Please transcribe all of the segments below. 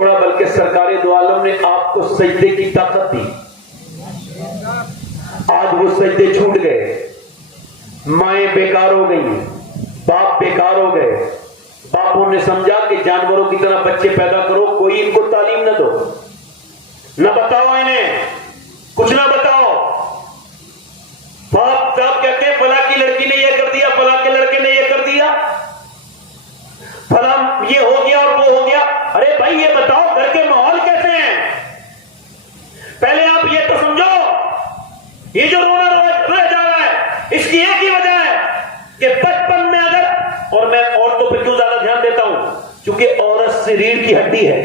بلکہ سرکار دو عالم نے آپ کو سجدے کی طاقت دی. آج وہ سجدے چھوٹ گئے، مائیں بیکار ہو گئی، باپ بیکار ہو گئے. باپوں نے سمجھا کہ جانوروں کی طرح بچے پیدا کرو، کوئی ان کو تعلیم نہ دو، نہ بتاؤ انہیں، کچھ نہ بتاؤ. باپ صاحب کہتے ہیں فلاں کی لڑکی نے یہ کر دیا، فلاں کے لڑکے نے یہ کر دیا، فلاں یہ ہو گیا اور وہ ہو گیا. ارے بھائی یہ بتاؤ گھر کے ماحول کیسے ہیں؟ پہلے آپ یہ تو سمجھو یہ جو رونا رہ جا رہا ہے اس کی ایک ہی وجہ ہے کہ بچپن میں اگر، اور میں عورتوں پہ کیوں زیادہ دھیان دیتا ہوں چونکہ عورت سے ریڑھ کی ہڈی ہے.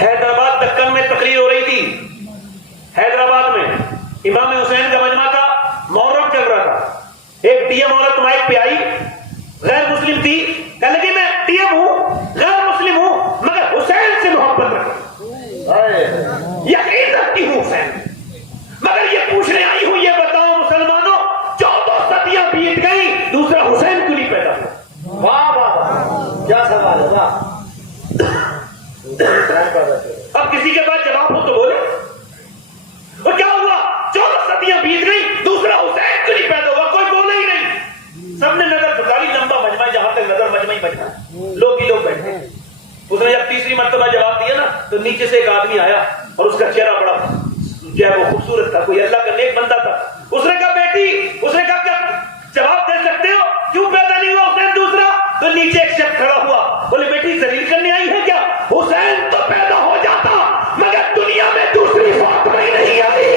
حیدرآباد دکن میں تقریر ہو رہی تھی، حیدرآباد میں امام حسین کا مجمع تھا، محرم چل رہا تھا. ایک ڈی ایم عورت مائک پہ آئی، غیر مسلم تھی، کہنے لگی میں ڈی ایم ہوں، غیر مسلم ہوں، مگر حسین سے محبت رکھتی، یقین رکھتی ہوں حسین، مگر یہ پوچھنے آئی ہوں یہ بتاؤ مسلمانوں 14 صدیاں بیت گئی، دوسرا حسین کیوں نہیں پیدا ہوا؟ واہ واہ واہ کیا سوال ہے، واہ. اب کسی کے پاس جواب ہو تو بولے. اور کیا ہوا 14 صدیاں بیت گئی، دوسرا حسین کیوں نہیں پیدا ہوا؟ کوئی بولے ہی نہیں. سب نے نظر جھکائی، لمبا مجمع، جہاں تک نظر مجمع ہی مجمع، لوگ ہی لوگ بیٹھے. اس نے جب تیسری مرتبہ جواب دیا نا تو نیچے سے ایک آدمی آیا اور اس کا چہرہ بڑا جو ہے وہ خوبصورت تھا، کوئی اللہ کا نیک بندہ تھا. اس نے کہا بیٹی، اس نے کہا کیا جواب دے سکتے ہو کیوں پیدا نہیں ہوا حسین دوسرا؟ تو نیچے ایک شخص کھڑا ہوا، بولے بیٹی ذلیل کرنے آئی ہے کیا؟ حسین تو پیدا ہو جاتا مگر دنیا میں دوسری فاطمہ ہی نہیں آئی.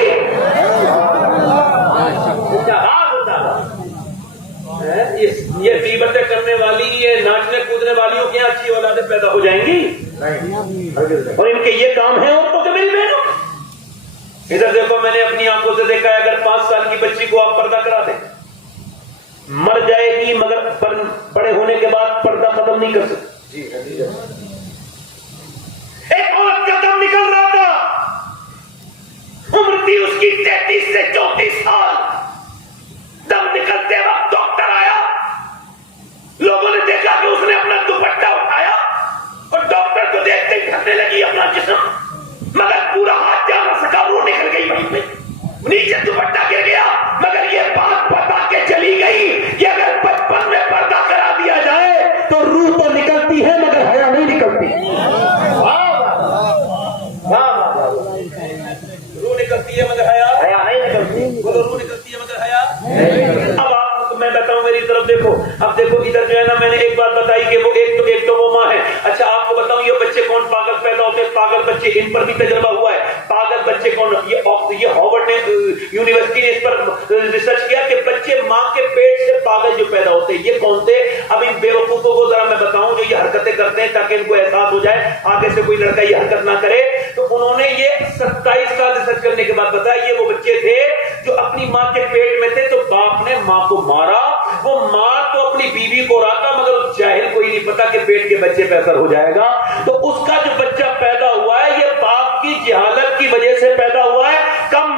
یہ غیبتیں کرنے والی، یہ ناچنے کودنے والیوں کی اچھی اولادیں پیدا ہو جائیں گی اور ان کے یہ کام ہے عورتوں کے مل میں. ادھر دیکھو میں نے اپنی آنکھوں سے دیکھا ہے، اگر 5 سال کی بچی کو آپ پردہ کرا دیں مر جائے گی، مگر بڑے ہونے کے بعد پردہ ختم نہیں کر سکتی. ایک عورت کا دم نکل رہا تھا، عمر تھی اس کی 33 سے 34 سال. دم نکلتے وقت ڈاکٹر آیا، لوگوں نے دیکھا کہ اس نے اپنا دوپٹہ اٹھایا اور ڈاکٹر کو دیکھتے ہی ڈھکنے لگی اپنا جسم، مگر پورا ہاتھ جا نہ سکا، روح نکل گئی وہیں پہ، نیچے دوپٹہ گر گیا. مگر یہ بات بتا کے چلی گئی کہ اگر بچپن میں پردہ کرا دیا جائے تو روح تو نکلتی ہے مگر حیا نہیں نکلتی. روح نکلتی ہے مگر حیا نہیں نکلتی. بولو روح نکلتی ہے مگر حیا. اب آپ میں بتاؤں میری طرف دیکھو، اب دیکھو ادھر جو ہے نا میں نے ایک بات بتائی کہ وہ ایک تو وہ ماں ہے. اچھا آپ کو بتاؤں یہ بچے کون پاگل پیدا ہوتے ہیں؟ پاگل بچے، ان پر بھی تجربہ ہوا ہے. پاگل بچے کون؟ یہ ہارورڈ نے یونیورسٹی نے اس پر ریسرچ کیا کہ بچے ماں کے پیٹ سے پاگل جو پیدا ہوتے ہیں یہ کون تھے. اب ان بیوقوفوں کو ذرا میں بتاؤں جو یہ حرکتیں کرتے ہیں تاکہ ان کو احساس ہو جائے آگے سے کوئی لڑکا یہ حرکت نہ کرے. تو انہوں نے یہ 27 سال ریسرچ کرنے کے بعد بتایا یہ وہ بچے تھے جو اپنی ماں کے پیٹ میں تھے تو باپ نے ماں کو مارا. وہ ماں تو اپنی بیوی کو راتا مگر اس جاہل کو ہی نہیں پتا کہ پیٹ کے بچے پہ اثر ہو جائے گا. تو اس کا جو بچہ پیدا ہوا ہے یہ باپ کی جہالت کی وجہ سے پیدا ہوا ہے. کم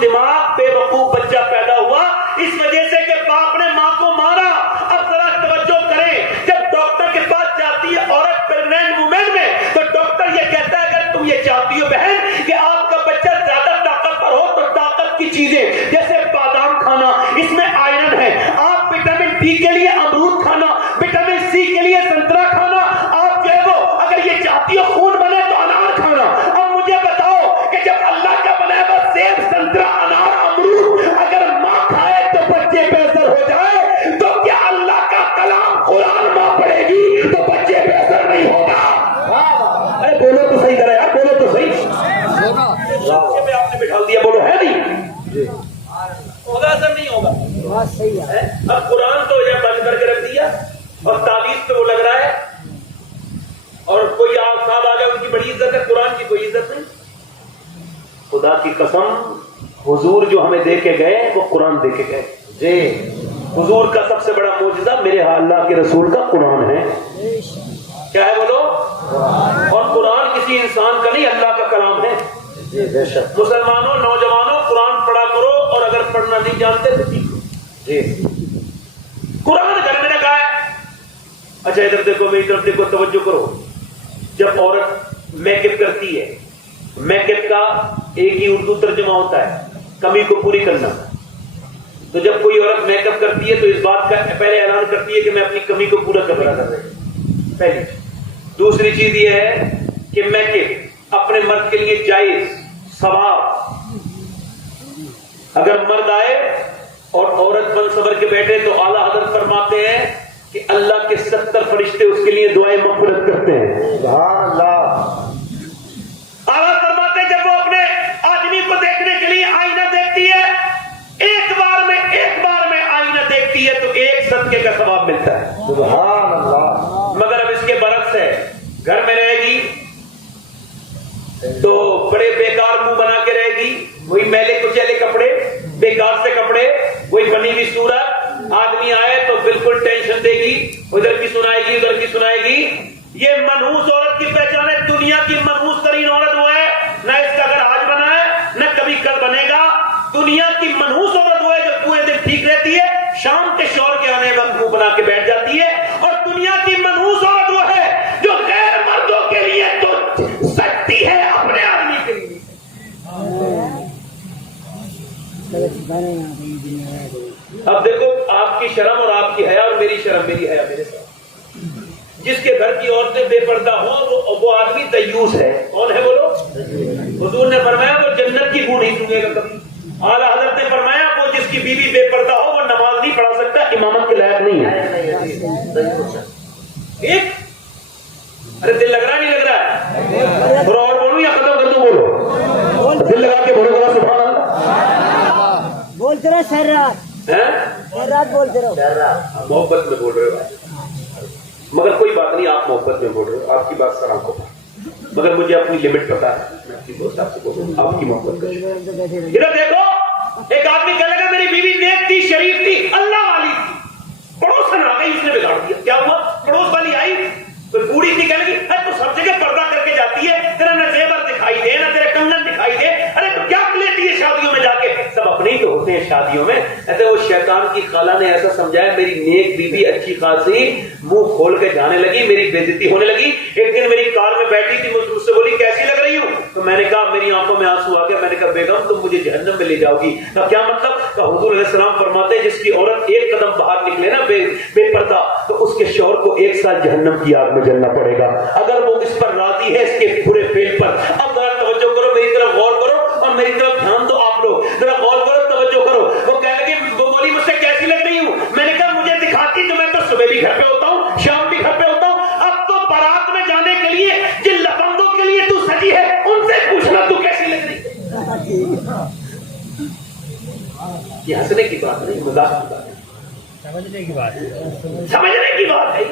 دماغ بے وقوف بچہ پیدا ہوا اس وجہ سے کہ باپ نے ماں کو مارا. اب ذرا توجہ کریں، جب ڈاکٹر کے پاس جاتی ہے عورت پریگننٹ وومن میں تو ڈاکٹر یہ کہتا ہے اگر تم یہ چاہتی ہو بہن کہ آپ کا بچہ زیادہ طاقتور ہو تو طاقت کی چیزیں جیسے بادام کھانا، اس میں آئرن ہے. آپ وٹامن ڈی کے لیے امرود کھانا، وٹامن سی کے لیے سنترا کھانا، آپ جو ہے وہ اگر یہ چاہتی ہو خون بنے تو انار کھانا. اب مجھے بتاؤ کہ جب اللہ کا بنایا ہوا سیب، سنترا، انار، امرود اگر ماں کھائے تو بچے پہ اثر ہو جائے تو کیا اللہ کا کلام قرآن ماں پڑھے گی تو بچے پہ اثر نہیں ہوگا؟ ارے بولو تو صحیح کرے یار، بولو تو صحیح. آپ نے بٹھا دیا، بولو ہے نہیں ہوگا، اثر نہیں ہوگا. اب قرآن تو یہ بند کر کے رکھ دیا اور تعویذ پہ وہ لگ رہا ہے اور کوئی آپ صاحب آ گیا ان کی بڑی عزت ہے، قرآن کی کوئی عزت نہیں. خدا کی قسم حضور جو ہمیں دے کے گئے وہ قرآن دے کے گئے. جی حضور کا سب سے بڑا معجزہ میرے اللہ کے رسول کا قرآن ہے. کیا ہے بولو؟ اور قرآن کسی انسان کا نہیں، اللہ کا کلام ہے. مسلمانوں، نوجوانوں قرآن پڑھا کرو اور اگر پڑھنا نہیں جانتے تو سیکھو. قرآن گھر میں رکھا ہے. اچھا اچھا ادھر دیکھو میری طرف دیکھو, توجہ کرو. جب عورت میک اپ کرتی ہے, میک اپ کا ایک ہی اردو ترجمہ ہوتا ہے, کمی کو پوری کرنا. تو جب کوئی عورت میک اپ کرتی ہے تو اس بات کا پہلے اعلان کرتی ہے کہ میں اپنی کمی کو پورا کر رہی ہوں, پہلی. دوسری چیز یہ ہے کہ میک اپ اپنے مرد کے لیے جائز, ثواب. اگر مرد آئے اور عورت بن سبر کے بیٹھے تو اعلیٰ حضرت فرماتے ہیں کہ اللہ کے 70 فرشتے اس کے لیے دعائیں مغفرت کرتے ہیں. سبحان اللہ. اعلیٰ فرماتے ہیں جب وہ اپنے آدمی کو دیکھنے کے لیے آئینہ دیکھتی ہے, ایک بار میں آئینہ دیکھتی ہے تو ایک صدقے کا ثواب ملتا ہے. سبحان اللہ. مگر اب اس کے برعکس ہے, گھر میں رہے گی تو بڑے بیکار منہ بنا کے رہے گی, وہی میلے کچیلے کپڑے, بیکار سے کپڑے, وہی بنی ہوئی صورت. آدمی آئے تو بالکل ٹینشن دے گی, ادھر کی سنائے گی ادھر کی سنائے گی. یہ منحوس عورت کی پہچان ہے. دنیا کی منحوس ترین عورت وہ ہے, نہ اس کا گھر آج بنا ہے نہ کبھی کل بنے گا. دنیا کی منحوس عورت وہ ہے جو پورے دن ٹھیک رہتی ہے, شام کے شور کے آنے وقت منہ بنا کے بیٹھ جاتی ہے. اور دنیا کی منحوس عورت وہ ہے جو غیر مردوں کے لیے تو سکتی ہے, اپنے آدمی کے لیے. اب دیکھو آپ کی شرم اور آپ کی حیا اور میری شرم میری حیا میرے ساتھ. جس کے گھر کی عورتیں بے پردہ ہوں وہ آدمی دیوس ہے. کون ہے بولو؟ حضور نے فرمایا وہ جنت کی بو نہیں سنگے گا کبھی. اعلیٰ حضرت نے فرمایا وہ جس کی بیوی بے پردہ ہو وہ نماز نہیں پڑھا سکتا, امامت کے لائق نہیں ہے. ایک ارے دل لگ رہا نہیں لگ رہا ہے؟ تھوڑا اور بولوں یا ختم کر دوں؟ بولو, دل لگا کے بولو ذرا سبحان اللہ. بولتے رہو سر رات بولتے رہو. محبت میں بول رہے ہو, مگر کوئی بات نہیں, آپ محبت میں بول رہے ہو, آپ کی بات سر کو, مگر مجھے اپنی لمٹ پتا ہے. میں اپنی دوست آپ سے بول رہا ہوں, آپ کی محبت کر. ادھر دیکھو, ایک آدمی کہنے لگا میری بیوی نیک تھی, شریف تھی, اللہ والی تھی, پڑوسن آ گئی اس نے بگاڑ دیا. کیا ہوا؟ پڑوس والی آئی کوئی بوڑھی تھی, کہنے لگی تو سب جگہ پردہ کر کے جاتی ہے, تیرا نہ زیور دکھائی دے نہ تیرے کنگن دکھائی دے, ارے تو کیا لیتی ہے شادیوں میں جا کے؟ سب اپنے ہی تو ہوتے ہیں شادیوں میں. ایسے وہ شیطان کی خالہ نے ایسا سمجھایا, میری نیک بیوی اچھی خاصی منہ کھول کے جانے لگی, میری بے عزتی ہونے لگی. ایک دن میری کار میں بیٹھی تھی, مجھ سے بولی کیسی لگ رہی ہوں؟ تو میں نے کہا, میری آنکھوں میں آنسو آ گیا. میں نے کہا بیگم تم مجھے جہنم میں لے جاؤ گی. کیا مطلب؟ کہ حضور علیہ السلام فرماتے ہیں جس کی عورت ایک قدم باہر نکلے نا بے پردہ, تو اس کے شوہر کو 1 سال جہنم کی آگ میں جلنا پڑے گا, اگر وہ اس پر راضی ہے اس کے برے فعل پر. اب ذرا توجہ کرو, میری طرف غور کرو اور میری طرف دھیان دو. آپ لوگ ذرا غور کرو, توجہ کرو. وہ کہہ لگی, وہ بولی مجھ سے کیسی لگ رہی ہوں؟ میں نے کہا مجھے دکھاتی تو میں تو صبح بھی گھر پہ ہوتا ہوں, شام بھی گھر پہ ہوتا ہوں. اب تو بارات میں جانے کے لیے جن لفندوں کے لیے تو سجی ہے ان سے پوچھنا تو کیسی لگ رہی ہے. یہ ہنسنے کی بات نہیں, مذاق کی بات ہے, سمجھنے کی بات ہے.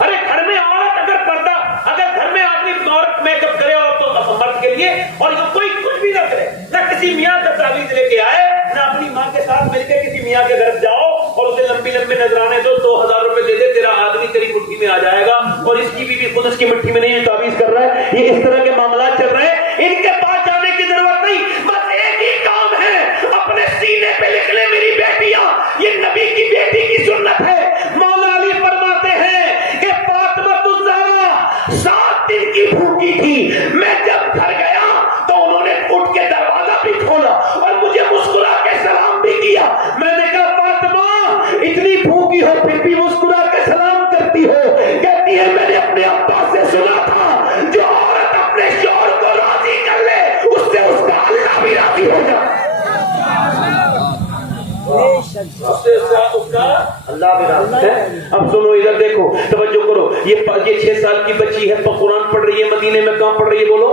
ارے گھر میں عورت اگر پردہ, اگر گھر میں آدمی عورت میک اپ کرے اور تو مرد کے لیے, اور یہ کوئی کچھ بھی نہ کرے, نہ کسی میاں کا تعویذ لے کے آئے, نہ اپنی ماں کے ساتھ مل کے کسی میاں کے گھر جاؤ اور اسے لمبی لمبے نذرانے دو, 2000 روپے دے دے, تیرا آدمی تیری مٹھی میں آ جائے گا, اور اس کی بیوی خود اس کی مٹھی میں نہیں تعویذ کر رہا ہے. یہ اس طرح کے معاملات چل رہے ہیں, ان کے پاس جانے کی ضرورت نہیں. بس ایک ہی کام ہے, اپنے سینے پہ لکھ لیں میری بیٹیاں, یہ نبی کی بیٹی کی سنت ہے. مولا علی فرماتے ہیں کہ فاطمہ الزہرا 7 دن کی بھوکی تھی, میں جب گھر گیا تو انہوں نے اٹھ کے دروازہ بھی کھولا اور مجھے مسکرا کے سلام بھی کیا. میں نے کہا فاطمہ اتنی بھوکی ہو پھر بھی مسکرا کے سلام کرتی ہو؟ کہتی ہے میں نے اپنے ابا سے سنا تھا جو عورت اپنے شوہر کو راضی کر لے اس سے اس کا اللہ بھی راضی ہو جائے. اللہ بھی راضی ہے. اب سنو, ادھر دیکھو, توجہ کرو. یہ 6 سال کی بچی ہے, قرآن پڑھ رہی ہے. مدینے میں کہاں پڑھ رہی ہے بولو؟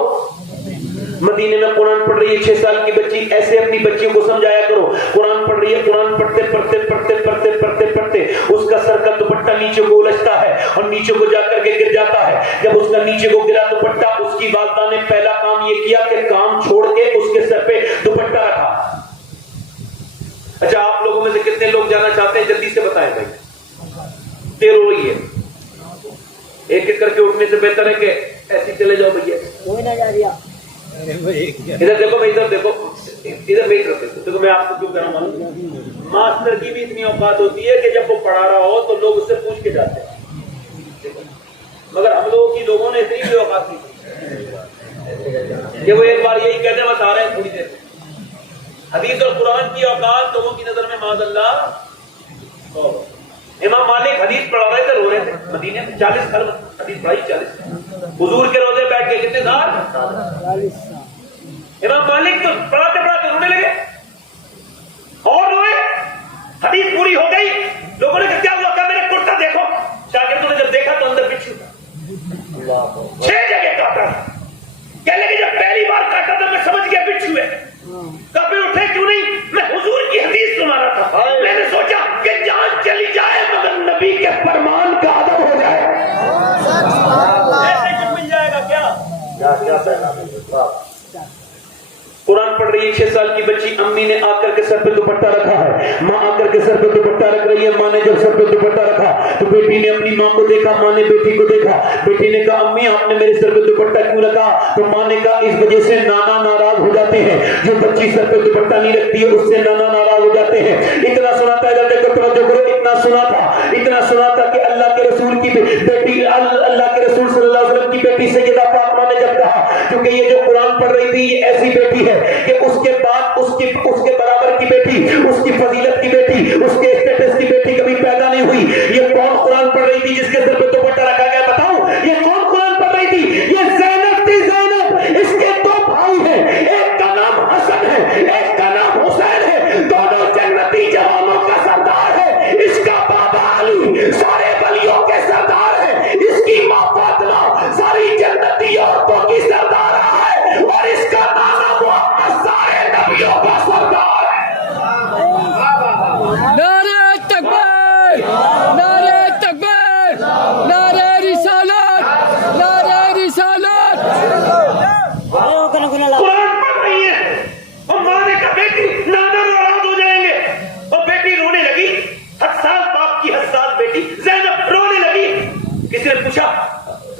مدینے میں قرآن پڑھ رہی ہے. 6 سال کی بچی. ایسے اپنی بچیوں کو سمجھایا کرو. قرآن پڑھ رہی ہے, قرآن پڑھتے پڑھتے پڑھتے پڑھتے پڑھتے پڑھتے اس کا سر کا دوپٹہ نیچے کو الجھتا ہے اور نیچے کو جا کر کے گر جاتا ہے. جب اس کا نیچے کو گرا دوپٹہ, اس کی والدہ نے پہلا کام یہ کیا کہ کام چھوڑ کے اس کے سر پہ دوپٹہ رکھا. اچھا آپ لوگوں میں سے کتنے لوگ جانا چاہتے ہیں جلدی سے بتائیں بھائی. دیر ہو رہی ہے, ایک ایک کر کے اٹھنے سے بہتر ہے کہ ایسے چلے جاؤ بھیا. کوئی نہ جا رہا, ادھر دیکھو بھائی، ادھر دیکھو، ادھر میری طرف دیکھو، میں آپ کو کیوں کہہ رہا ہوں، ماسٹر کی بھی اتنی اوقات ہوتی ہے کہ جب وہ پڑھا رہا ہو تو لوگ اس سے پوچھ کے جاتے ہیں، مگر ہم لوگوں کی لوگوں نے اتنی بھی اوقات نہیں کہ وہ ایک بار یہی کہتے ہیں بس آ رہے ہیں تھوڑی دیر۔ حدیث اور قرآن کی اوقات لوگوں کی نظر میں معاذ اللہ۔ امام مالک حدیث پڑھا رہے تھے، رو رہے تھے مدینے میں، 40 سال حدیث پڑھائی، 40 حضور کے روزے بیٹھ کے کتنے سال؟ 40 سال۔ امام مالک تو پڑھاتے پڑھاتے رونے لگے اور روئے، حدیث پوری ہو گئی، لوگوں نے کہا کیا ہوا؟ کہا میرے کرتا دیکھو۔ شاگردوں نے جب دیکھا تو اندر بچھو تھا، 6 جگہ کاٹا تھا۔ کہنے لگے جب پہلی بار کاٹا تھا میں سمجھ گیا بچھو ہے، کہا پھر اٹھے کیوں نہیں؟ میں حضور کی حدیث سنا رہا تھا، میں نے سوچا کہ جان چلی جائے مگر نبی کے فرمان کا ادب ہو جائے۔ ایسے کچھ مل جائے گا کیا؟ قرآن پڑھ رہی ہے 6 سال کی بچی، امی نے آ کر کے سر پہ دوپٹہ رکھا ہے، ماں آ کر کے سر پہ دوپٹہ رکھ رہی ہے، ماں نے جب سر پہ دوپٹہ رکھا تو بیٹی نے اپنی ماں کو دیکھا، ماں نے بیٹی کو دیکھا، بیٹی نے کہا امی آپ نے میرے سر پہ دوپٹہ کیوں رکھا؟ تو ماں نے کہا اس وجہ سے نانا ناراض ہو جاتے ہیں، جو بچی سر پہ دوپٹہ نہیں رکھتی ہے اس سے نانا ناراض ہو جاتے ہیں۔ اتنا سنا تھا، ادھر دیکھو توجہ کرو، اتنا سنا تھا کہ اللہ کے رسول کی بیٹی، اللہ کے رسول صلی اللہ علیہ وسلم کی بیٹی سیدہ فاطمہ نے جب کہا، کیونکہ یہ جو قرآن پڑھ رہی تھی یہ ایسی بیٹی ہے کہ اس کے بعد اس کے برابر کی بیٹی، اس کی فضیلت کی بیٹی، اس کے اسٹیٹس کی بیٹی کبھی پیدا نہیں ہوئی۔ یہ کون قرآن پڑھ رہی تھی جس کے سر پہ دوپٹہ رکھا گیا؟ بتاؤ یہ کون قرآن پڑھ رہی تھی؟ یہ زینب تھی، زینب۔ اس کے 2 بھائی ہیں، ایک کا نام حسن ہے، ایک کا نام حسین ہے، دونوں جنتی جوانوں کا سردار ہے۔ اس کا بابا علی سارے ولیوں کے سردار ہے، اس کی ماں فاطمہ ساری جنتی عورتوں کی سردار ہے، اور اس کا نانا محمد سارے نبیوں کا سردار ہے۔ نعرہ تکبیر، نعرہ تکبیر، نعرہ رسالت، نعرہ رسالت۔ قرآن پڑھ رہی ہے اور ماں نے کہا بیٹی نانا ناراض ہو جائیں گے، اور بیٹی رونے لگی، حساس باپ کی حساس بیٹی زینب رونے لگی۔ کسی نے پوچھا،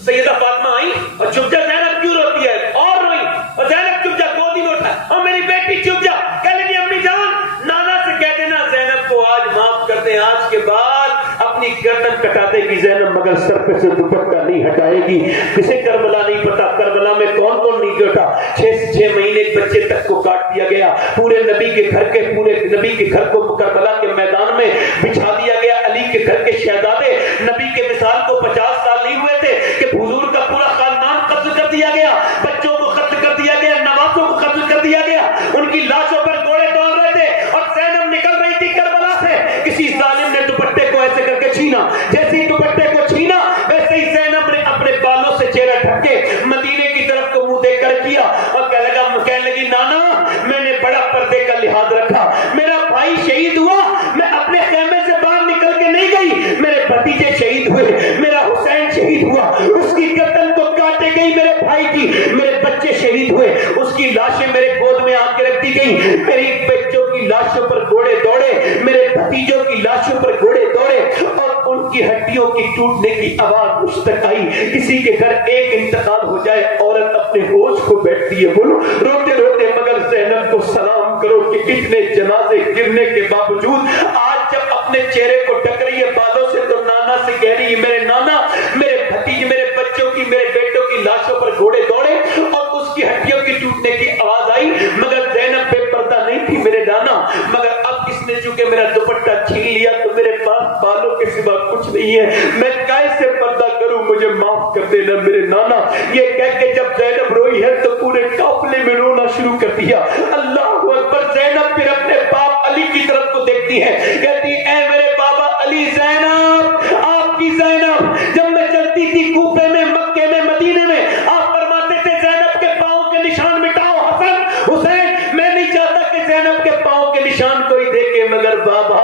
سیدہ فاطمہ آئی اور چپ جا، زینب کیوں روتی ہے؟ اور روئی، اور زینب چپ جا، گودی میں اٹھا، اور میری بیٹی چپ جا۔ کہنے لگی امی جان نانا سے کہہ دینا زینب کو آج معاف کر دیں، آج کے بعد اپنی گردن کٹا دے گی زینب مگر سر پہ سے دوپٹہ نہیں ہٹائے گی۔ کسے کربلا نہیں پتا کربلا میں کون کون نہیں کٹا، 6 مہینے بچے تک کو کاٹ دیا گیا، پورے نبی کے گھر کو کربلا کے میدان میں بچھا دیا گیا۔ علی کے گھر کے شہزادے نبی کے مثال کو 50 سال نہیں ہوئے تھے کہ حضور کا پورا خاندان قتل کر دیا گیا، بچوں کو قتل کر دیا گیا، نوازوں کو قتل کر دیا گیا، ان کی لاشوں پر گھوڑے دوڑ رہے تھے، اور زینب نکل رہی تھی کربلا سے۔ کسی ظالم نے دوپٹے کو ایسے کر کے چھینا، جیسے ہی دوپٹے کو چھینا ویسے ہی زینب نے اپنے بالوں سے چہرہ ڈھک کے مدینے کی طرف کو منہ دیکھ کر کیا، اور کہنے لگی نانا میں نے بڑا پردے کا لحاظ رکھا، میرا بھائی شہید ہوا، میں اپنے خیمے سے باہر نکل کے نہیں گئی، میرے بھتیجے شہید ہوئے، میرا حسین شہید ہوا، اس کی گردن کو کاٹے گئی میرے بھائی کی، میرے بچے شہید ہوئے، اس کی لاشیں میرے گود میں آ کے رکھ دی گئی، میری بچوں کی لاشوں پر گھوڑے دوڑے، میرے بھتیجوں کی لاشوں پر گھوڑے دوڑے، اور ان کی ہڈیوں کی ٹوٹنے کی آواز مجھ تک آئی۔ کسی کے گھر ایک انتقال ہو جائے عورت اپنے ہوش کو بیٹھتی ہے، بولو روتے روتے، مگر زینب کو سلام کرو کہ اتنے جنازے گرنے کے باوجود آج جب اپنے چہرے کو ڈھک رہی ہے بالوں سے تو نانا سے کہہ رہی ہے میرے نانا، میرے بھتیجے، میرے بچوں کی، میرے بیٹوں کی لاشوں پر گھوڑے دوڑے اور اس کی ہڈیوں کی ٹوٹنے کی آواز آئی، مگر زینب بے پردہ نہیں تھی میرے نانا، مگر اب اس نے چونکہ میرا دوپٹہ چھین لیا تو میرے پاس بالوں کے سوا کچھ نہیں ہے، میں کیسے پردہ کروں، مجھے معاف کر دینا میرے نانا۔ یہ کہہ کے جب زینب روئی ہے تو پورے قافلے میں رونا شروع کر دیا۔ اللہ اکبر۔ زینب پھر اپنے باپ علی کی طرف کو دیکھتی ہے، کہتی اے میرے بابا علی، زینب آپ کی زینب جب میں چلتی تھی کوفے میں، مکے میں، مدینے میں، آپ فرماتے تھے زینب کے پاؤں کے نشان مٹاؤ، حسن حسین میں نہیں چاہتا کہ زینب کے پاؤں کے نشان کوئی دیکھے، مگر بابا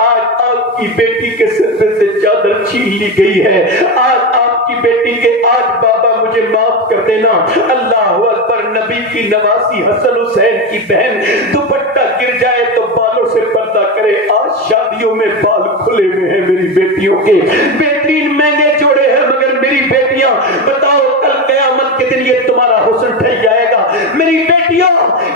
آج آپ کی بیٹی کے سر سے چادر چھین لی گئی ہے، آج آپ کی بیٹی کے، آج بابا مجھے معاف کر دینا۔ اللہ اکبر۔ نبی کی نواسی حسن حسین کی بہن دوپٹہ گر جائے تو بالوں سے پردہ کرے، آج شادیوں میں بال کھلے ہوئے ہیں میری بیٹیوں کے، بہترین مہنگے جوڑے ہیں، مگر میری بیٹیاں بتاؤ کل قیامت کے دن یہ تمہارا حسن ٹھہر جائے گا. میری بیٹیوں,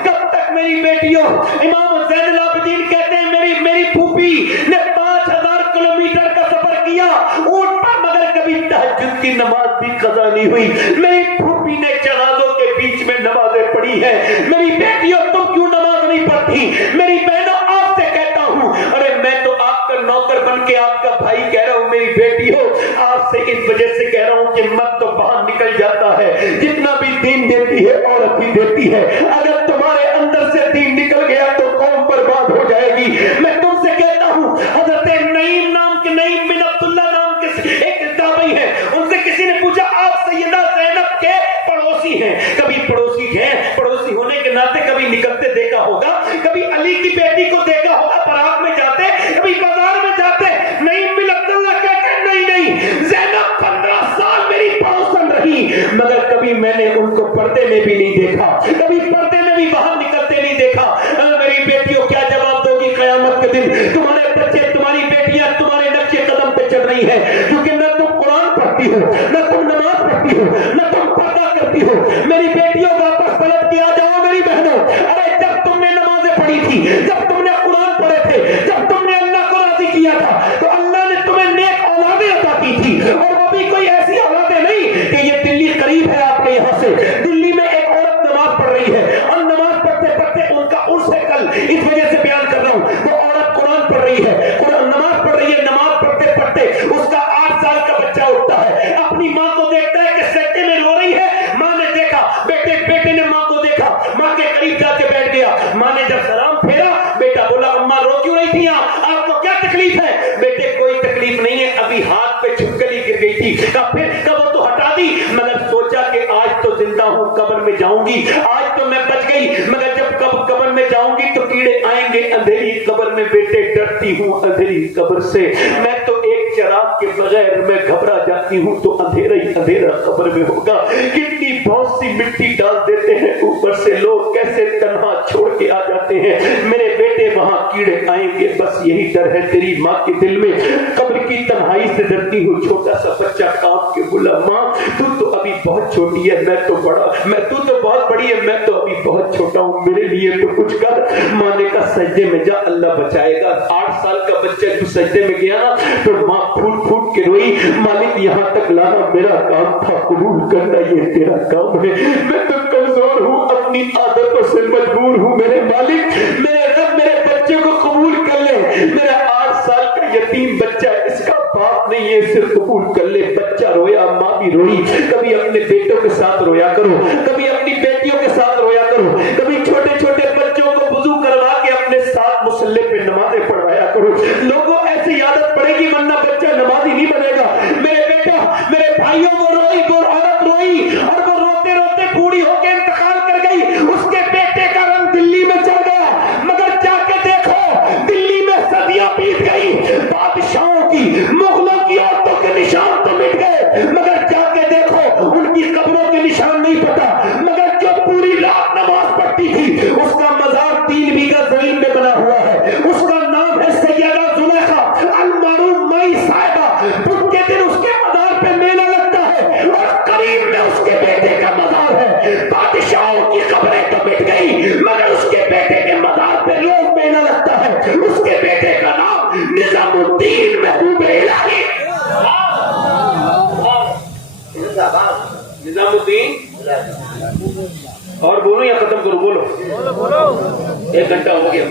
کب تک میری بیٹیوں؟ امام زین العابدین کہتے ہیں میری پھوپھی نے 5000 کلومیٹر کا سفر کیا اونٹ پر, مگر کبھی تہجد کی نماز بھی قضا نہیں ہوئی. میری پھوپھی نے جنازوں کے بیچ میں نمازیں پڑھی ہیں. میری بیٹیوں, تم کیوں نماز نہیں پڑھتی؟ میری بہنوں, آپ سے کہتا ہوں, ارے میں تو آپ کا نوکر بن کے آپ کا بھائی کہہ رہا ہوں. میری بیٹی ہو, آپ سے اس وجہ سے کہہ رہا ہوں کہ مت تو باہر نکل جاتا ہے. جتنا بھی دین دیتی ہے عورت ہی دیتی ہے. اگر تمہارے اندر سے دین نکل گیا تو قوم برباد ہو جائے گی. میں تم سے کہتا ہوں, حضرت نعیم نام کے, نعیم بن عبداللہ نام کے ایک تابعی ہیں, ان سے کسی نے پوچھا آپ سیدہ زینب کے پڑوسی ہیں, کبھی پڑوسی ہیں, پڑوسی ہونے کے ناطے کبھی نکلتے دیکھا ہوگا, کبھی علی کی بیٹی کو دیکھا ہوگا بارات میں جاتے, کبھی بازار میں جاتے. نعیم بن عبداللہ کہتے ہیں نہیں, زینب 15 سال میری پڑوسن رہی, مگر کبھی میں نے ان کو پردے میں بھی نہیں دیکھا, کبھی پردے میں بھی باہر نکلتے نہیں دیکھا. میری بیٹیوں, کیا جواب دو گی قیامت کے دن؟ تمہارے بچے, تمہاری بیٹیاں تمہارے نقشے قدم پہ چل رہی ہیں, کیونکہ نہ تم قرآن پڑھتی ہو, نہ تم نماز پڑھتی ہو, نہ تم پردہ کرتی ہو. میری بیٹیوں, واپس پلٹ کے آ جاؤ. میری بہنوں, ارے جب تم نے نمازیں پڑھی تھی, جب تم نے قرآن پڑھے تھے, جب تم نے اللہ کو راضی کیا تھا, تو اللہ نے تمہیں نیک اولادیں عطا کی تھی, اور وہ بھی کوئی ایسی اولادیں نہیں کہ یہ دلی قریب ہے آپ کے یہاں سے. دلی میں ایک عورت نماز پڑھ رہی ہے, اور نماز پڑھتے پڑھتے ان کا عرس ہے کل, اس وجہ سے بیان کر رہا ہوں. وہ عورت قرآن پڑھ رہی ہے, قرآن نماز پڑھ رہی ہے, نماز پڑھتے پڑھتے اس کا 8 سال کا بچہ اٹھتا ہے, اپنی ماں کو دیکھتا ہے کہ سجدے میں رو رہی ہے. ماں نے دیکھا, بیٹے نے ماں کو دیکھا, ماں کے قریب جا کے بیٹھ گیا. ماں نے جب سلام پھیرا, بیٹا بولا اماں رو کیوں رہی تھی, آپ کو کیا تکلیف ہے؟ بیٹے کوئی تکلیف نہیں ہے, ابھی ہاتھ پہ چھپکلی گر گئی تھی. پھر وہ تو ہٹا دی, مگر سوچا کہ آج تو زندہ ہوں, قبر میں جاؤں گی, آج تو میں بچ گئی, مگر جب قبر میں جاؤں گی تو کیڑے آئیں گے اندھیری قبر میں. بیٹے ڈرتی ہوں اندھیری قبر سے, میں تو ایک چراغ کے بغیر میں گھبرا جاتی ہوں, تو اندھیرا ہی اندھیرا قبر میں ہوگا. کتنی بہت سی مٹی ڈال دیتے ہیں اوپر سے, لوگ کیسے تنہا چھوڑ کے آ جاتے ہیں. میرے بیٹے, وہاں کیڑے آئیں گے, بس یہی ڈر ہے تیری ماں کے دل میں. قبر کی تنہائی سے ڈرتی ہوں. چھوٹا سا بچہ کانپ کے بولا, ماں تو ابھی بہت چھوٹی ہے, میں تو بڑا, تو بہت بڑی ہے, میں تو ابھی بہت چھوٹا ہوں, میرے لیے تو کچھ کر. ماں نے کہا سجدے میں جا, اللہ بچائے گا. 8 سال کا بچہ جو سجدے میں گیا نا, تو ماں پھوٹ پھوٹ کے روئی, مالک یہاں تک لانا میرا کام تھا, قبول کرنا یہ تیرا کام ہے. میں تو کمزور ہوں, اپنی عادتوں سے مجبور ہوں. میرے مالک, میرے رب, میرے بچے کو قبول کر لے. میرا 8 سال کا یتیم بچہ, اس کا باپ نہیں ہے, اسے قبول کر لے. بچہ رویا, ماں بھی روئی. کبھی اپنے بیٹوں کے ساتھ رویا کرو, کبھی اپنی بیٹیوں کے ساتھ رویا کرو, کبھی چھوٹے چھوٹے بچوں کو وضو کروا کے اپنے ساتھ مصلی پہ نمازیں پڑھوایا کرو. لوگوں ایسی عادت پڑے گی ورنہ بچہ نمازی نہیں بنے گا. میرے بیٹا, میرے بھائیوں, وہ روئی, وہ عورت روئی, اور وہ روتے روتے بوڑھی ہو کے انتقال کر گئی. اس کے بیٹے کا رنگ دلی میں چڑھ گیا, مگر جا کے دیکھو دلی میں صدیاں بیت گئی. بادشاہوں کی, مغلوں کی عورتوں کے نشان تو مٹ گئے, مگر جا کے دیکھو ان کی قبروں کے نشان نہیں پتا. مگر جو پوری رات نماز پڑھتی تھی, اس کا مزار 3 بیگھہ زمین میں بنا ہوا ہے. اس کا نام ہے سیدہ زلیخا المعروف مئی صاحبہ. بدھ کے دن اس کے مزار پہ میلہ لگتا ہے, اور قریب میں اس کے بیٹے کا مزار ہے. بادشاہوں کی قبریں تو مٹ گئی, مگر اس کے بیٹے کے مزار پہ روز میلہ لگتا ہے. اس کے بیٹے کا نام نظام الدین محبوب الہی. نظام الدین, اور بولو یا ختم کرو؟ بولو. 1 گھنٹہ ہو گیا,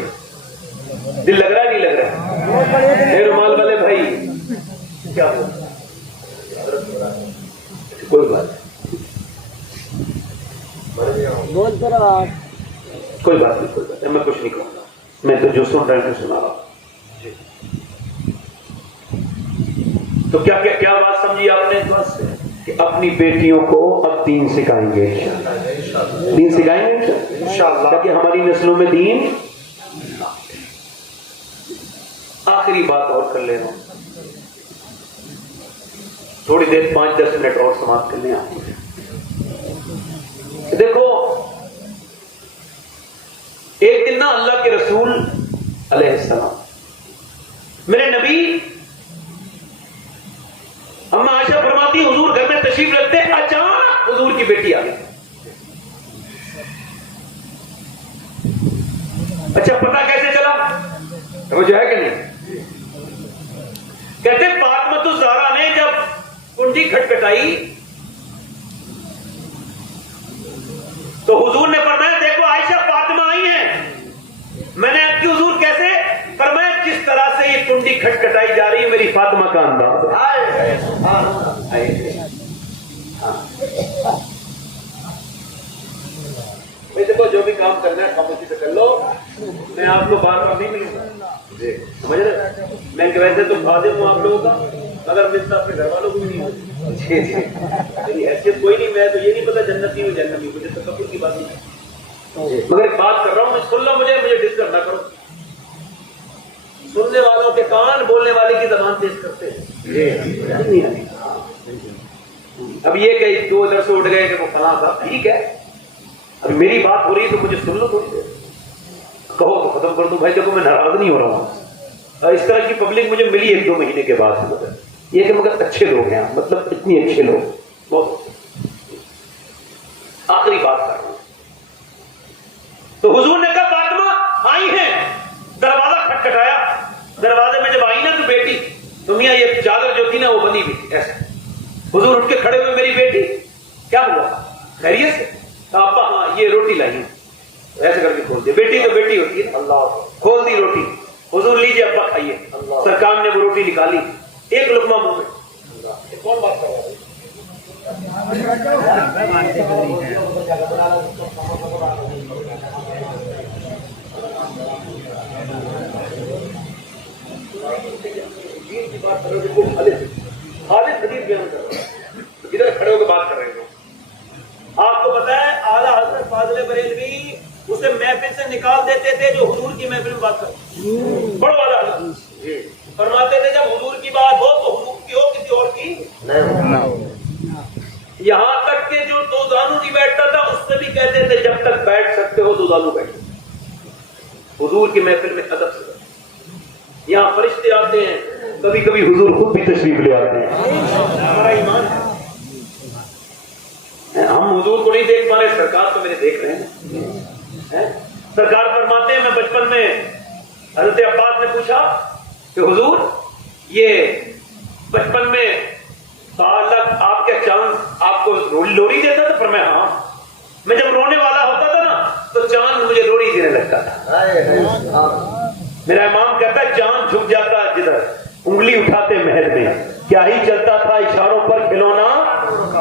دل لگ رہا ہے نہیں لگ رہا؟ اے رومال والے بھائی, کیا کوئی بات بول کرو آپ. کوئی بات نہیں, کوئی بات نہیں, میں کچھ نہیں کہوں گا, میں تو جو سن رہا ہوں سنا رہا ہوں. تو کیا بات سمجھی آپ نے اس بات سے, کہ اپنی بیٹیوں کو اب دین سکھائیں گے, دین سکھائیں گے انشاءاللہ, تاکہ ہماری نسلوں میں دین. آخری بات اور کر لے رہا ہوں, تھوڑی دیر 5-10 منٹ اور سماعت کر لیں آپ. دیکھو, ایک دن نا اللہ کے رسول علیہ السلام, میرے نبی, اما عائشہ فرماتی حضور گھر میں تشریف رکھتے, اچانک حضور کی بیٹی آ گئی. اچھا پتہ کیسے چلا؟ وہ جو ہے کہ نہیں؟ کہتے فاطمہ الزہرا نے جب کنڈی کھٹکھٹائی تو حضور نے فرمایا دیکھو عائشہ فاطمہ آئی ہیں. میں نے آپ کی حضور کیسے؟ فرمایا جس طرح سے یہ کنڈی کھٹکھٹائی جا رہی ہے میری فاطمہ کا انداز. دیکھو جو بھی کام کرنا ہے خاموشی سے کر لو. میں آپ کو بار بار نہیں ملوں گا سمجھ رہے. میں ویسے تو خادم ہوں آپ لوگوں کا, اگر ملتا اپنے گھر والوں کو بھی نہیں ہوتی. میری حیثیت کوئی نہیں. میں تو یہ نہیں پتا جنتی ہوں جنتی, مجھے تکبر کی بات نہیں, مگر ایک بات کر رہا ہوں, سن لو مجھے ڈسٹرب نہ کرو. سننے والوں کے کان بولنے والے کی زبان تیز کرتے ہیں. اب یہ کہ دو ادھر سے اٹھ گئے کہ وہ فلاں تھا, ٹھیک ہے, اب میری بات ہو رہی ہے تو مجھے سن لو تھوڑی دیر, کہو تو ختم کر دوں. بھائی دیکھو میں ناراض نہیں ہو رہا ہوں. اس طرح کی پبلک مجھے ملی 1-2 مہینے کے بعد یہ کہ مگر اچھے لوگ ہیں, مطلب اتنی اچھے لوگ. بہت آخری بات کر رہا ہوں. تو حضور نے کہا فاطمہ آئی ہیں. دروازہ کھٹکھٹایا. دروازے میں جب آئی نا تو بیٹی تو میاں یہ چادر جو تھی نا وہ بنی ہوئی ایسا. حضور اٹھ کے کھڑے ہوئے, میری بیٹی کیا ہوا خیریت سے؟ ابا ہاں یہ روٹی لائی. ایسے کر کے کھول دی. بیٹی تو بیٹی ہوتی ہے. اللہ کھول دی روٹی. حضور لیجیے ابا کھائیے. سرکار نے وہ روٹی نکالی, ایک لقمہ منہ میں. کون بات کر رہا ہے؟ ادھر کھڑے ہو کے بات کر رہے ہیں. آپ کو پتا ہے اعلیٰ حضرت فاضل بریلوی اسے محفل سے نکال دیتے تھے جو حضور کی محفل میں بات کرتے. بڑا والا حضرت فرماتے تھے جب حضور کی بات ہو تو حضور کی ہو, کسی اور کی. یہاں تک کہ جو دو زانو نہیں بیٹھتا تھا اس سے بھی کہتے تھے جب تک بیٹھ سکتے ہو دو زانو بیٹھو. حضور کی محفل میں ادب سے. یہاں فرشتے آتے ہیں, کبھی کبھی حضور خود بھی تشریف لے آتے ہیں. ہمارا ایمان ہے. ہم حضور کو نہیں دیکھ پا رہے, سرکار تو میرے دیکھ رہے ہیں. سرکار فرماتے ہیں میں بچپن میں حضرت عباس نے پوچھا کہ حضور یہ بچپن میں سالک آپ کے چاند آپ کو لوری دیتا تھا؟ فرمایا ہاں. میں جب رونے والا ہوتا تھا نا تو چاند مجھے لوری دینے لگتا تھا. میرا امام کہتا ہے چاند جھک جاتا جدھر انگلی اٹھاتے مہد میں, کیا ہی چلتا تھا اشاروں پر کھلونا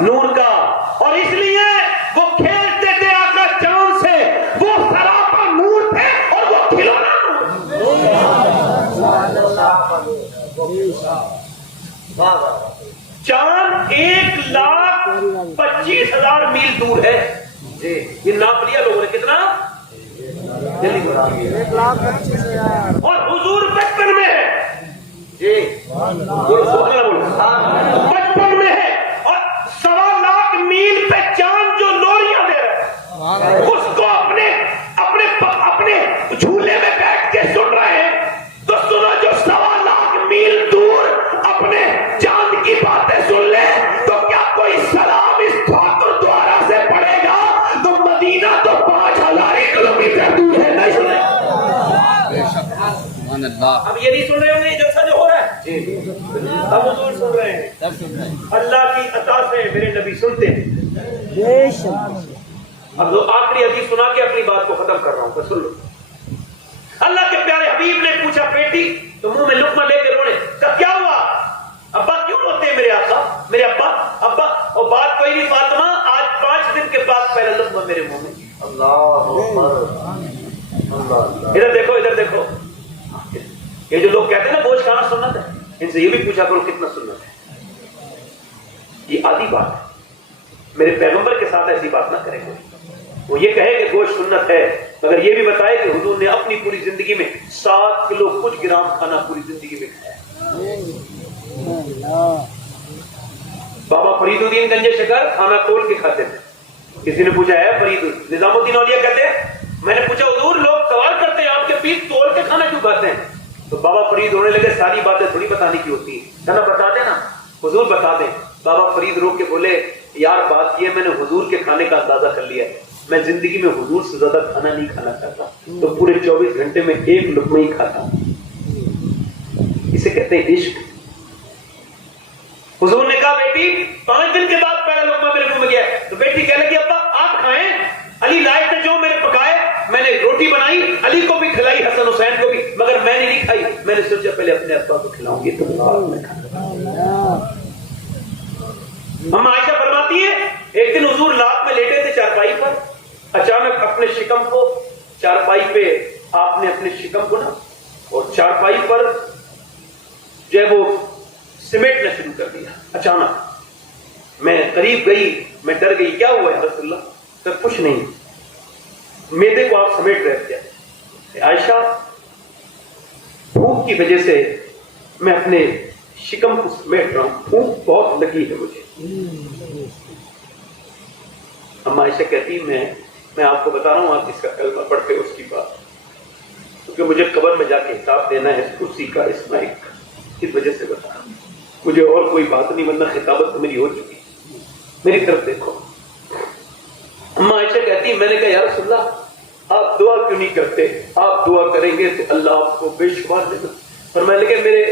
نور کا. اور اس لیے وہ کھیلتے تھے آقا چاند سے, وہ سراپا نور تھے اور وہ کھلونا نور. چاند 1,25,000 میل دور ہے. یہ ناپ لیا لوگوں نے کتنا؟ اور حضور بچپن میں ہے. بچپن میں ہے اور 1.25 لاکھ میل پہ چاند جو لوریاں دے رہے ہیں اس کو اپنے جھولے میں بیٹھ کے سن رہے ہیں. تو سنو جو 1.25 لاکھ میل دور اپنے چاند کی باتیں سن لے تو کیا کوئی سلام اس ٹھاکر دوارا سے پڑے گا؟ تو مدینہ تو 5,000 کلومیٹر دور ہے. نہیں سنے اب یہ نہیں سن رہے ہوں گے جلسہ جو ہو رہا ہے, اب حضور سن رہے ہیں. اللہ کی عطا سے میرے نبی سنتے ہیں. اب آخری حدیث سنا کے اپنی بات کو ختم کر رہا ہوں, تو سن لو. اللہ کے پیارے حبیب نے پوچھا بیٹی تو منہ میں لقمہ لے کے رونے کا کیا ہوا؟ ابا کیوں روتے ہیں میرے آقا, میرے ابا ابا؟ اور بات کوئی نہیں فاطمہ, آج 5 دن کے بعد پہلا لقمہ میرے منہ میں. ادھر دیکھو, ادھر دیکھو. یہ جو لوگ کہتے ہیں نا بوجھ کھانا سنت ہے, ان سے یہ بھی پوچھا کرو کتنا سنت ہے. یہ آدھی بات ہے. میرے پیغمبر کے ساتھ ایسی بات نہ کریں گے. وہ یہ کہے کہ گوشت سنت ہے مگر یہ بھی بتائے کہ حضور نے اپنی پوری زندگی میں 7 کلو کچھ گرام کھانا پوری زندگی میں کھایا. بابا فرید الدین گنج شکر کھانا تول کے کھاتے تھے. کسی نے پوچھا ہے فرید نظام الدین اولیاء کہتے ہیں, میں نے پوچھا حضور لوگ سوال کرتے ہیں آپ کے پیر تول کے کھانا کیوں کھاتے ہیں؟ تو بابا فرید ہونے لگے ساری باتیں تھوڑی بتانے کی ہوتی ہے, نا بتا دیں نا حضور بتا دیں. بابا فرید رو کے بولے یار بات یہ ہے میں نے حضور کے کھانے کا اندازہ کر لیا ہے، میں زندگی میں حضور سے زیادہ کھانا نہیں کھانا چاہتا، تو پورے 24 گھنٹے میں ایک لقمہ ہی کھاتا ہوں۔ اسے کہتے ہیں عشق۔ حضور نے کہا بیٹی 5 دن کے بعد پہلا لقمہ میرے منہ میں گیا ہے، تو بیٹی کہنے لگی ابا آپ کھائیں، علی لائے تھے جو میں نے پکائے، میں نے روٹی بنائی، علی کو بھی کھلائی، حسن حسین کو بھی، مگر میں نے نہیں کھائی، میں نے سوچا پہلے اپنے ابا کو کھلاؤں گی تو بعد میں کھاؤں۔ اما عائشہ فرماتی ہے ایک دن حضور رات میں لیٹے تھے چارپائی پر، اچانک اپنے شکم کو چارپائی پہ آپ نے اپنے شکم کو نا اور چارپائی پر جو ہے وہ سمیٹنا شروع کر دیا۔ اچانک میں قریب گئی، میں ڈر گئی، کیا ہوا ہے رسول اللہ؟ تو کچھ نہیں، میدے کو آپ سمیٹ رہے تھے۔ عائشہ بھوک کی وجہ سے میں اپنے شکم کو سمیٹ رہا ہوں، بھوک بہت لگی ہے مجھے۔ اما عائشہ کہتی میں آپ کو بتا رہا ہوں، آپ اس کا کلمہ پڑھ کے اس کی بات، کیونکہ مجھے قبر میں جا کے حساب دینا ہے اسی کا، اس مائک کا، اس وجہ سے بتا رہا ہوں، مجھے اور کوئی بات نہیں، ورنہ خطابت تو میری ہو چکی، میری طرف دیکھو۔ اما عائشہ کہتی میں نے کہا یا رسول اللہ آپ دعا کیوں نہیں کرتے؟ آپ دعا کریں گے تو اللہ آپ کو بے شمار دے گا۔ فرمایا لیکن میرے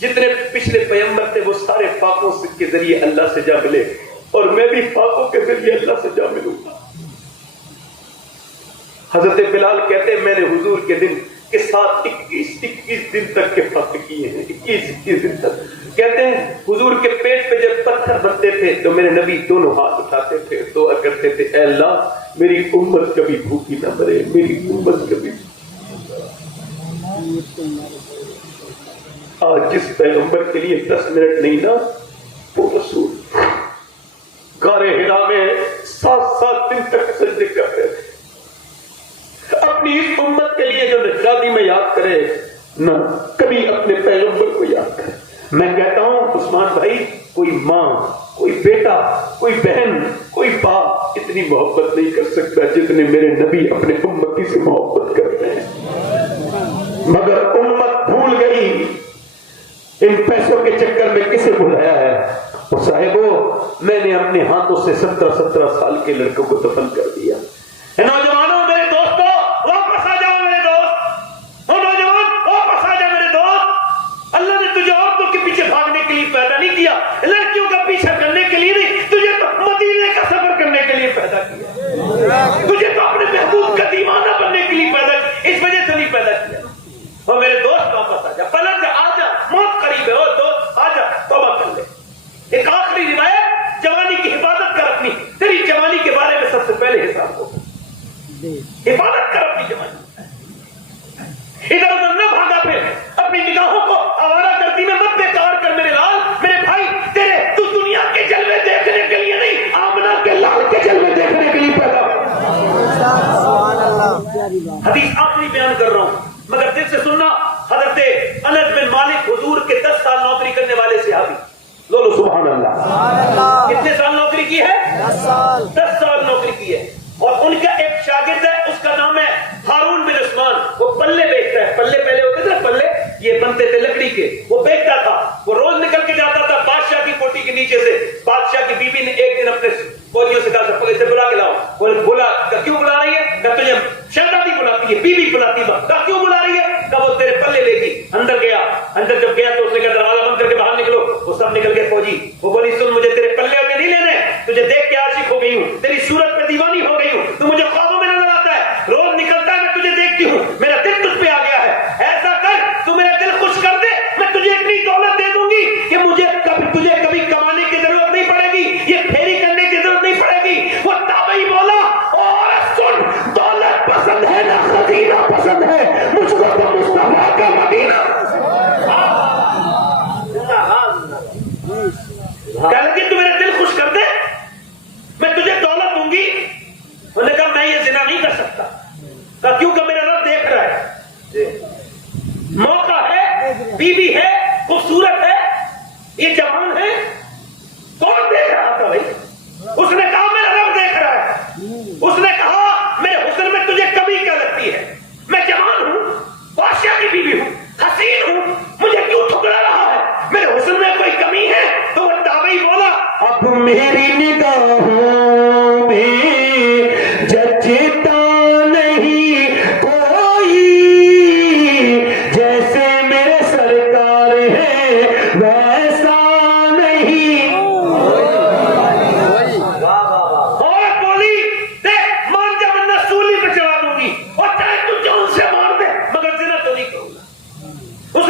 جتنے پچھلے پیغمبر تھے وہ سارے پاکوں کے ذریعے اللہ سے جا ملے، اور میں بھی پاکوں کے ذریعے اللہ سے جا ملوں گا۔ حضرت بلال کہتے ہیں میں نے حضور کے دن کے ساتھ 21 دن تک کے فقر کیے ہیں، 21 دن تک۔ کہتے ہیں حضور کے پیٹ پہ جب پتھر بنتے تھے تو میرے نبی دونوں ہاتھ اٹھاتے تھے، دعا کرتے تھے اے اللہ میری امت کبھی بھوکی نہ مرے، میری امت کبھی۔ آج جس پیغمبر کے لیے 10 منٹ نہیں نا، وہ رسول غار حرا میں 7 دن تک سجدے کرتے تھے۔ اپنی اس امت کے لیے جو شادی میں یاد کرے نہ کبھی اپنے پیغمبر کو یاد کرے۔ میں کہتا ہوں عثمان بھائی، کوئی ماں، کوئی بیٹا، کوئی بہن، کوئی باپ اتنی محبت نہیں کر سکتا جتنے میرے نبی اپنے امتی سے محبت کرتے ہیں۔ مگر امت بھول گئی، ان پیسوں کے چکر میں کسے بلایا ہے؟ اور صاحبو میں نے اپنے ہاتھوں سے 17 سال کے لڑکوں کو دفن کر دیا۔ نوجوانوں میرے دوستوں واپس آ جاؤ، میرے دوست، اور نوجوان واپس آ جاؤ میرے دوست۔ اللہ نے تجھے عورتوں کے پیچھے بھاگنے کے لیے پیدا نہیں کیا، لڑکیوں کا پیچھا کرنے کے لیے نہیں، تجھے تو مدینے کا سفر کرنے کے لیے پیدا کیا، تجھے تو اپنے محبوب کا دیوانہ بننے کے لیے پیدا کیا، اس وجہ سے نہیں پیدا کیا۔ اور میرے دوست واپس آ جا، پلٹ جا، آ جا، موت قریب ہے، اور دوست آ جا، توبہ کر لے۔ ایک آخری روایت جوانی کی حفاظت کر اپنی، تیری جوانی کے بارے میں سب سے پہلے حساب ہو، حفاظت کر اپنی جوانی، ادھر ادھر نہ بھاگا پھر، اپنی نگاہوں کو آوارہ گردی میں مت بیکار کر میرے لال، میرے بھائی، تیرے تو دنیا کے جلوے دیکھنے کے لیے نہیں، آمنہ کے لال کے جلوے دیکھنے کے لیے پیدا ہوا۔ حدیث آخری بیان کر رہا ہوں مگر دل سے سننا۔ حضرت انس بن مالک حضور کے 10 سال نوکری کرنے والے صحابی، لولو سبحان اللہ، کتنے سال نوکری کی ہے؟ 10 سال نوکری کی ہے، اور ان کا ایک شاگرد ہے، اس کا نام ہے ہارون بن عثمان، وہ پلے بیچتا ہے، پلے پہلے ہوتے تھے پلے، یہ بنتے تھے لکڑی کے، وہ بیچتا تھا، وہ روز نکل کے جاتا تھا بادشاہ کی کوٹھی کے نیچے سے۔ بادشاہ کی بیوی نے ایک دن اپنے فوجیوں سے کہا اسے بلا کے لاؤ، بولا کیوں بلا رہی ہے؟ کہ تجھے شہزادی بلاتی ہے، بیوی بلاتی ہے، کہا کیوں بلا رہی ہے؟ کہ وہ تیرے پلے لے گی۔ اندر گیا، اندر جب گیا تو اس نے کہا دروازہ بند کر کے باہر نکلو، وہ سب نکل گئے فوجی۔ وہ بولی سن مجھے تیرے پلے والے نہیں لینے، تجھے دیکھ کے عاشق ہو گئی ہوں، تیری صورت پہ دیوانی ہو گئی ہوں، تو مجھے خوابوں میں نظر آتا ہے، روز نکلتا ہے میں تجھے دیکھتی ہوں، میرا دل تجھ پہ آ گیا ہے، ایسا کر تو میرا دل خوش کر دے، میں تجھے اتنی دولت دے دوں گی کہ تجھے کبھی کمانے کی ضرورت نہیں پڑے گی، یہ پھیری کرنے کی ضرورت نہیں پڑے گی۔ وہ تابعی بولا اور سن، دولت پسند ہے نہ خزینہ پسند ہے، مجھ کو تو مصطفیٰ کا مدینہ۔ کہا لگی تو میرا دل خوش کر دے، میں تجھے دولت دوں گی۔ انہوں نے کہا میں یہ زنا نہیں کر سکتا۔ کہا کیوں؟ کہ میرا رب دیکھ رہا ہے، موقع ہے، بیوی ہے، خوبصورت ہے، یہ جوان ہے، کون دیکھ رہا تھا بھائی؟ اس نے کہا میرا رب دیکھ رہا ہے۔ اس نے کہا میرے حسن میں تجھے کمی کیا لگتی ہے؟ میں جوان ہوں، بادشاہ کی بیوی ہوں، حسین ہوں، مجھے کیوں ٹھکرا رہا ہے؟ میرے حسن میں کوئی کمی ہے؟ تو وہ تابعی بولا اب میری نگاہوں میں جچتا نہیں کوئی، جیسے میرے سرکار ہے ویسا نہیں۔ اور بولی دیکھ مان جا ورنہ سولی پہ چڑھا دوں گی، اور چاہے تو جان سے مار دے مگر زنا تو نہیں کروں گا۔ اس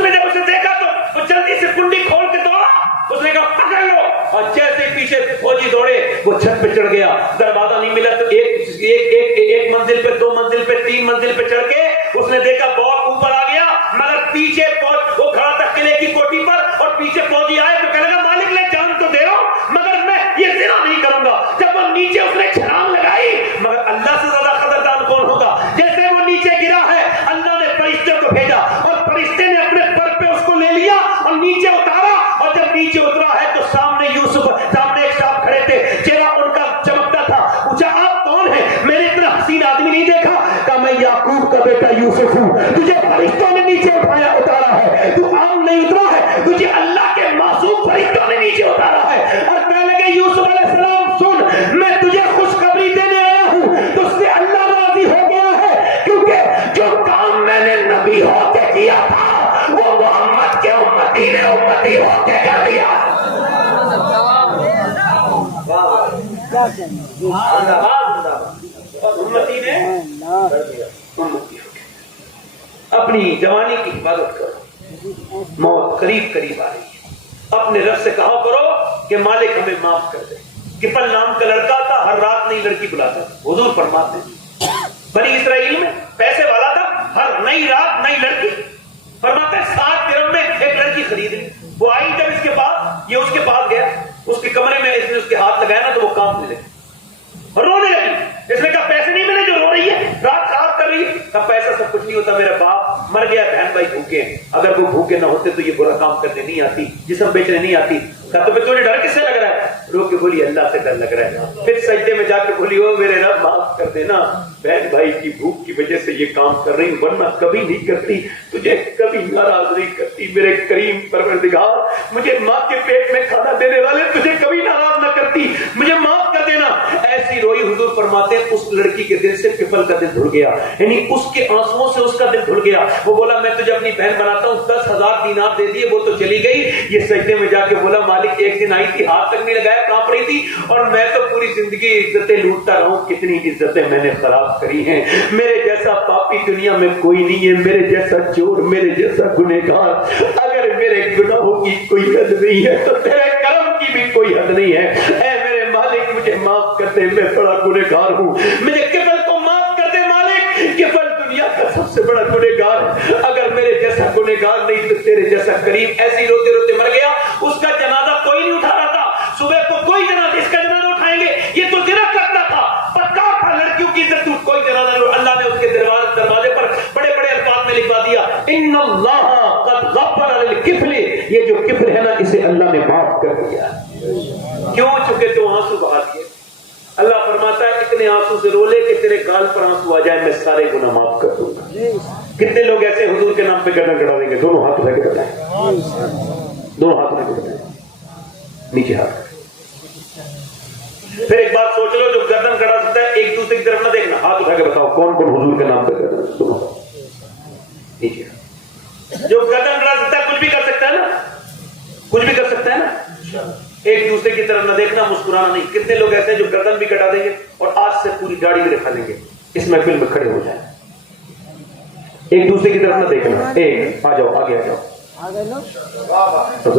نے جب اسے دیکھا تو وہ جلدی سے کنڈی کھول کے دوڑا، اس نے کہا پکڑ لو، اور جیسے پیچھے فوجی دوڑے وہ چھت پہ چڑھ گیا، دروازہ نہیں ملا تو ایک منزل پہ، 2 منزل پہ، 3 منزل پہ چڑھ کے اس نے دیکھا بہت اوپر آ گیا، مگر پیچھے وہ کھڑا تھا قلعے کی کوٹھی پر، اور پیچھے فوجی آئے تو کہنے لگا مالک نے جان تو دے رہا ہوں مگر میں یہ زنا نہیں کروں گا۔ جب وہ نیچے اس نے چھلانگ لگائی، مگر اللہ سے زیادہ خبردار کون ہوگا؟ جیسے وہ نیچے گرا ہے اللہ نے فرشتے کو بھیجا، اور فرشتے نے اپنے پر پہ اس کو لے لیا اور نیچے اتارا، اور جب نیچے اترا ہے تو سامنے یوسف، سامنے ایک صاحب کھڑے تھے، چہرہ ان کا چمکتا تھا۔ پوچھا آپ کون ہیں؟ میں نے اتنا حسین آدمی نہیں دیکھا۔ کہا میں یعقوب کا بیٹا یوسف ہوں، تجھے فرشتوں نے نیچے اتارا ہے، تو عام نہیں اترا ہے، تجھے اللہ کے معصوم فرشتوں نے نیچے اتارا ہے۔ اور کہنے لگے یوسف علیہ السلام سن، میں تجھے خوشخبری دینے آیا ہوں، تجھ سے اللہ راضی ہو گیا ہے، کیونکہ جو کام میں نے نبی ہو کے کیا تھا وہ محمد کے امتی نے امتی ہو کے کر دیا۔ امتی نے امتی ہو کے اپنی جوانی کی حفاظت کرو، موت قریب قریب آ رہی ہے، اپنے رب سے کہا کرو کہ مالک ہمیں معاف کر دے۔ کفل نام کا لڑکا تھا، ہر رات نئی لڑکی بلاتا تھا، حضور فرماتے ہیں بنی اسرائیل میں پیسے والا تھا، ہر نئی رات نئی لڑکی، فرماتے ہیں 7 درہم میں ایک لڑکی خرید لی۔ وہ آئی جب اس کے پاس، یہ اس کے پاس گیا، اس کے کمرے میں اس نے اس کے ہاتھ لگایا نا تو وہ کانپنے لگی اور رونے لگی۔ اس نے کہا پیسے نہیں ملے جو رو رہی ہے، رات خراب کر رہی ہے؟ کہا پیسہ سب کچھ نہیں ہوتا، میرا باپ مر گیا، بہن بھائی بھوکے ہیں، اگر وہ بھوکے نہ ہوتے تو یہ برا کام کرنے نہیں آتی، جسم بیچنے نہیں آتی۔ کہا تو پھر تجھے ڈر کس سے لگ رہا ہے؟ رو کے بولی اللہ سے ڈر لگ رہا ہے۔ پھر سجدے میں جا کے بولی او میرے رب معاف کر دینا، بہن بھائی کی بھوک کی وجہ سے یہ کام کر رہی ہوں، ورنہ کبھی نہیں کرتی، تجھے کبھی ناراض نہیں کرتی۔ میرے کریم پروردگار، مجھے ماں کے پیٹ میں کھانا دینے والے تجھے کبھی ناراض نہ کرتی، مجھے معاف کر دینا۔ ایسی روئی، حضور فرماتے ہیں اس لڑکی کے دل سے کفل کا دل دھل گیا، یعنی اس کے آنسوؤں سے اس کا دل دھل گیا۔ وہ بولا میں تجھے اپنی بہن بناتا ہوں، 10,000 دینار دے دیے، وہ تو چلی گئی۔ یہ سجدے میں جا کے بولا مالک ایک دن آئی تھی، ہاتھ تک نہیں لگایا، کانپ رہی تھی، اور میں تو پوری زندگی عزتیں لوٹتا رہا ہوں، کتنی عزتیں میں نے خراب کری ہیں۔ میرے جیسا پاپی دنیا میں کوئی نہیں ہے، میرے جیسا چور، میرے جیسا گنہگار، اگر میرے گناہوں کی کوئی حد نہیں ہے تو تیرے کرم کی بھی کوئی حد نہیں ہے۔ اے میرے مالک مجھے معاف کر دے، میں بڑا گنہگار ہوں، مجھے کفل کو معاف کر دے مالک، کفل دنیا کا سب سے بڑا گنہگار ہے، اگر میرے جیسا گنہگار نہیں تو تیرے جیسا کریم۔ ایسی روتے روتے مر گیا۔ اس کا جنازہ کوئی نہیں اٹھا رہا تھا، صبح کو کوئی جنازہ، اس کا جنازہ اٹھائیں گے، یہ تو زنا کرتا تھا، پکا تھا، لڑکیوں کی عزت کوئی جنازہ نہیں۔ اللہ نے اس کے دروازے پر بڑے بڑے الفاظ میں لکھوا دیا ان اللہ قد غفر للکفل، یہ جو کفر ہے نا اسے اللہ نے معاف کر دیا۔ کیوں؟ چونکہ تو آنسو بہا دیے۔ اللہ فرماتا ہے اتنے آنسو سے رو لے کہ تیرے گال پر آنسو آ جائے، میں سارے گناہ معاف کر دوں گا۔ کتنے لوگ ایسے حضور کے نام پہ گردن کڑا دیں گے؟ دونوں ہاتھ اٹھا کے بتائیں، دونوں ہاتھ اٹھا کے بتائیں، نیچے ہاتھ۔ پھر ایک بات سوچ لو، جو گردن کڑا سکتا ہے ایک دوسرے کی طرف نہ دیکھنا، ہاتھ اٹھا کے بتاؤ کون کون حضور کے نام پہ گردن، دونوں نیچے۔ جو گردن کڑا سکتا ہے کچھ بھی کر سکتا ہے نا، کچھ بھی کر سکتا ہے نا، ایک دوسرے کی طرف نہ دیکھنا، مسکرانا نہیں۔ کتنے لوگ ایسے ہیں جو گردن بھی کٹا دیں گے اور آج سے پوری داڑھی بھی دکھا دیں گے، اس محفل میں کھڑے ہو جائیں، ایک دوسرے کی طرف نہ دیکھنا۔ ایک آ جاؤ، آگے آ جاؤ،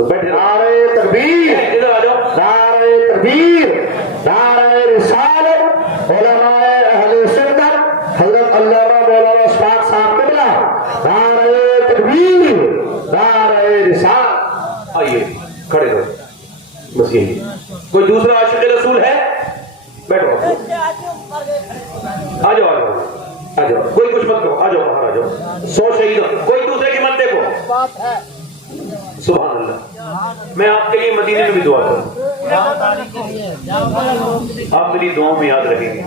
بیٹھے نعرہ تکبیر، ادھر آ جاؤ، نعرہ تکبیر، نعرہ رسالت، علماء اہل سنت حضرت علامہ مولانا اشفاق صاحب قبلہ، نعرہ تکبیر، نعرہ رسالت۔ آئیے کھڑے رہو، بس یہی۔ کوئی دوسرا عاشق رسول ہے؟ بیٹھو، آ جاؤ آ جاؤ آ جاؤ، کوئی کچھ مت کرو، آ جاؤ باہر آ جاؤ، 100 شہیدوں، کوئی دوسرے کی مت دیکھو۔ سبحان اللہ، میں آپ کے لیے مدینے میں بھی دعا کروں، آپ میری دعاؤں میں یاد رکھیں گے۔